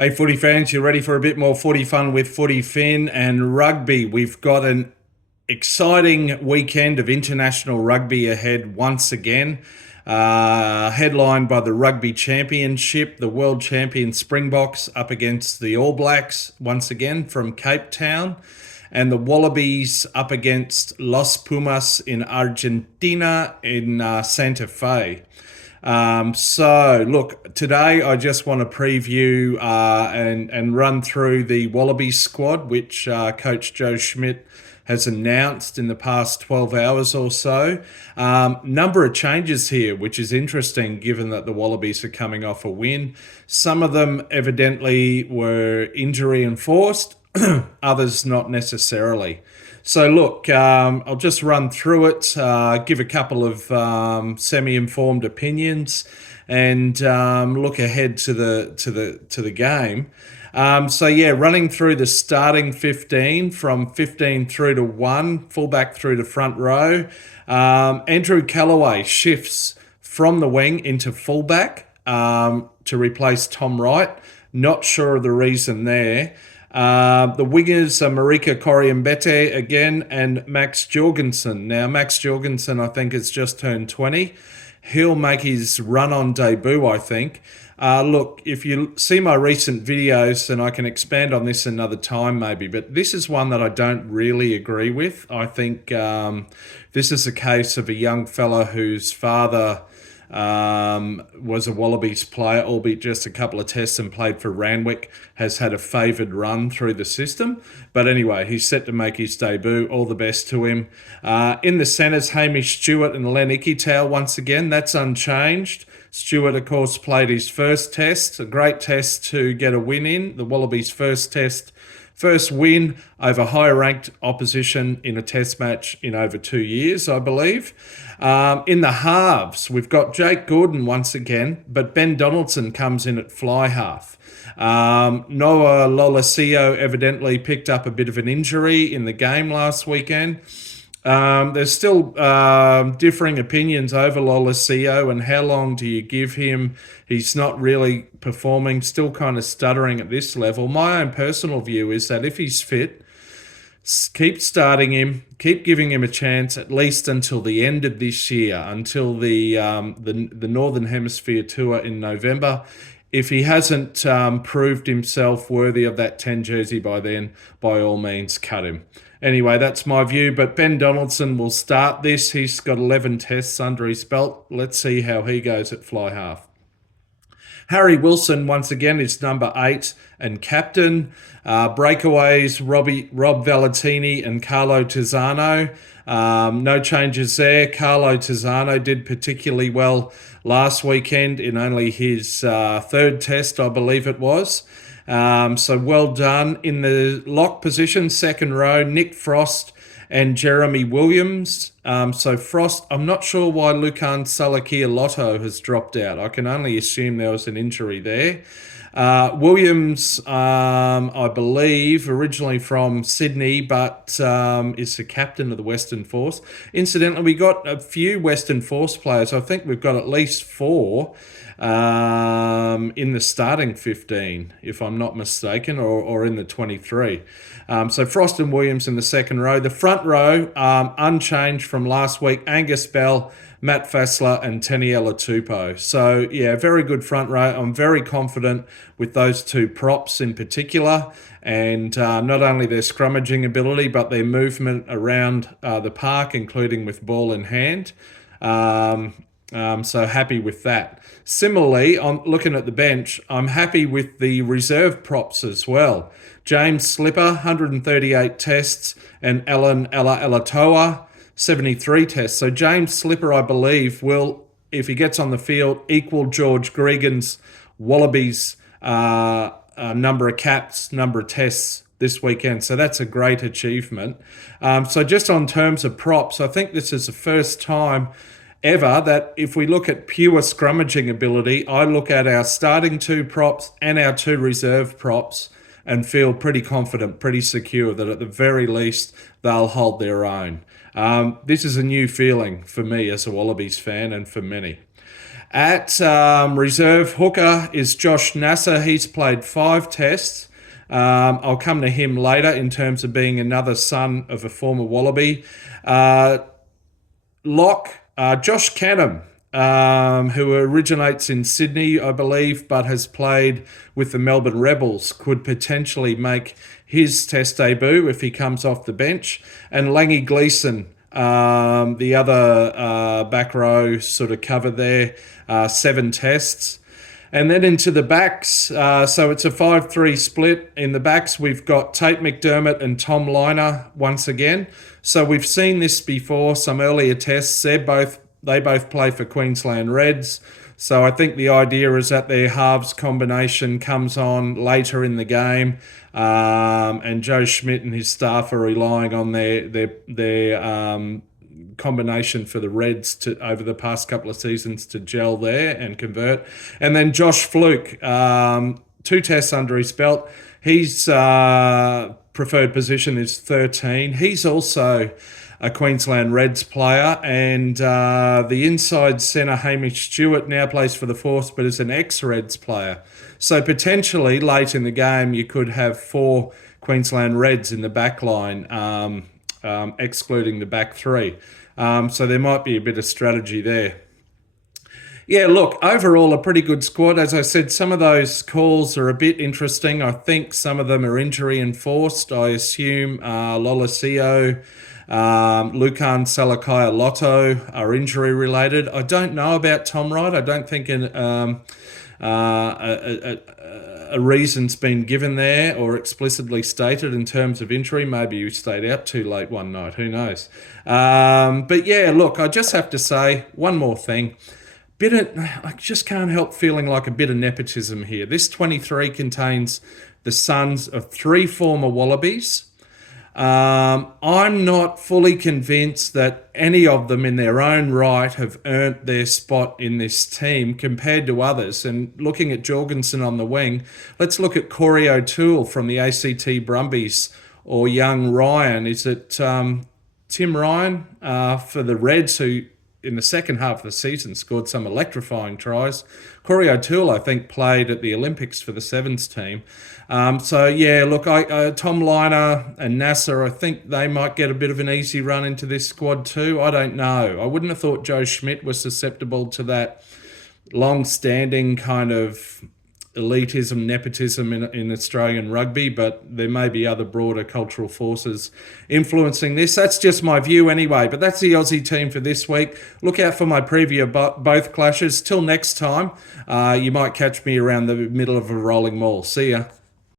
Hey, footy fans, you ready for a bit more footy fun with Footy Finn and rugby? We've got an exciting weekend of international rugby ahead once again. Headlined by the Rugby Championship, the world champion Springboks up against the All Blacks once again from Cape Town, and the Wallabies up against Los Pumas in Argentina in Santa Fe. Look, today I just want to preview and run through the Wallabies squad, which Coach Joe Schmidt has announced in the past 12 hours or so. Number of changes here, which is interesting given that the Wallabies are coming off a win. Some of them evidently were injury enforced, others not necessarily. So look, I'll just run through it, give a couple of semi-informed opinions, and look ahead to the game. Running through the starting 15 from 15 through to 1, fullback through to front row. Andrew Callaway shifts from the wing into fullback to replace Tom Wright. Not sure of the reason there. The wingers are Marika Koriambete again and Max Jorgensen. Now, Max Jorgensen, I think, has just turned 20. He'll make his run-on debut, I think. Look, if you see my recent videos, and I can expand on this another time maybe, but this is one that I don't really agree with. I think this is a case of a young fella whose father was a Wallabies player, albeit just a couple of tests, and played for Randwick, has had a favoured run through the system. But anyway, he's set to make his debut. All the best to him. In the centres, Hamish Stewart and Len Ikitau once again. That's unchanged. Stewart, of course, played his first test, a great test to get a win in. The Wallabies' first win over higher-ranked opposition in a test match in over 2 years, I believe. In the halves, we've got Jake Gordon once again, but Ben Donaldson comes in at fly half. Noah Lolesio evidently picked up a bit of an injury in the game last weekend. There's still differing opinions over Lolesio and how long do you give him. He's not really performing, still kind of stuttering at this level. My own personal view is that if he's fit, keep starting him, keep giving him a chance at least until the end of this year, until the Northern Hemisphere tour in November. If he hasn't proved himself worthy of that 10 jersey by then, by all means, cut him. Anyway, that's my view, but Ben Donaldson will start this. He's got 11 tests under his belt. Let's see how he goes at fly half. Harry Wilson, once again, is number 8 and captain. Breakaways, Rob Valentini and Carlo Tizzano. No changes there. Carlo Tizzano did particularly well last weekend in only his third test, I believe it was. So well done. In the lock position, second row, Nick Frost and Jeremy Williams. So Frost, I'm not sure why Lucan Salakia-Lotto has dropped out. I can only assume there was an injury there. Williams, I believe, originally from Sydney, but is the captain of the Western Force. Incidentally, we got a few Western Force players. I think we've got at least 4 in the starting 15, if I'm not mistaken, or in the 23. So Frost and Williams in the second row. The front row, unchanged from last week, Angus Bell, Matt Fassler and Taniela Tupou. So, yeah, very good front row. I'm very confident with those two props in particular, and not only their scrummaging ability, but their movement around the park, including with ball in hand. So happy with that. Similarly, on looking at the bench, I'm happy with the reserve props as well. James Slipper, 138 tests, and Alan Alatoa, 73 tests. So James Slipper, I believe, will, if he gets on the field, equal George Gregan's Wallabies number of caps, number of tests this weekend. So that's a great achievement. So just on terms of props, I think this is the first time ever that if we look at pure scrummaging ability, I look at our starting 2 props and our 2 reserve props and feel pretty confident, pretty secure that at the very least they'll hold their own. This is a new feeling for me as a Wallabies fan and for many. At reserve hooker is Josh Nasser. He's played 5 tests. I'll come to him later in terms of being another son of a former Wallaby. Lock, Josh Canham, who originates in Sydney, I believe, but has played with the Melbourne Rebels, could potentially make his test debut if he comes off the bench. And Langy Gleeson, the other back row sort of cover there, 7 tests. And then into the backs, so it's a 5-3 split. In the backs, we've got Tate McDermott and Tom Liner once again. So we've seen this before, some earlier tests. They both play for Queensland Reds. So I think the idea is that their halves combination comes on later in the game, and Joe Schmidt and his staff are relying on their combination for the Reds to over the past couple of seasons to gel there and convert. And then Josh Fluke, 2 tests under his belt. His preferred position is 13. He's also a Queensland Reds player, and the inside centre Hamish Stewart now plays for the Force but is an ex-Reds player. So potentially late in the game you could have 4 Queensland Reds in the back line, excluding the back 3. So there might be a bit of strategy there. Yeah, look, overall a pretty good squad. As I said, some of those calls are a bit interesting. I think some of them are injury enforced. I assume Lolosio, Lucan Salakai Lotto are injury related. I don't know about Tom Wright. I don't think a reason's been given there or explicitly stated in terms of injury. Maybe you stayed out too late one night. Who knows? But yeah, look, I just have to say one more thing. I just can't help feeling like a bit of nepotism here. This 23 contains the sons of 3 former Wallabies. I'm not fully convinced that any of them in their own right have earned their spot in this team compared to others. And looking at Jorgensen on the wing, let's look at Corey O'Toole from the ACT Brumbies, or young Ryan. Is it Tim Ryan for the Reds, who in the second half of the season scored some electrifying tries? Corey O'Toole, I think, played at the Olympics for the Sevens team. So, yeah, look, Tom Liner and Nasser, I think they might get a bit of an easy run into this squad too. I don't know. I wouldn't have thought Joe Schmidt was susceptible to that long-standing kind of elitism, nepotism in Australian rugby, but there may be other broader cultural forces influencing this. That's just my view anyway, but that's the Aussie team for this week. Look out for my preview of both clashes. Till next time, you might catch me around the middle of a rolling mall. See ya.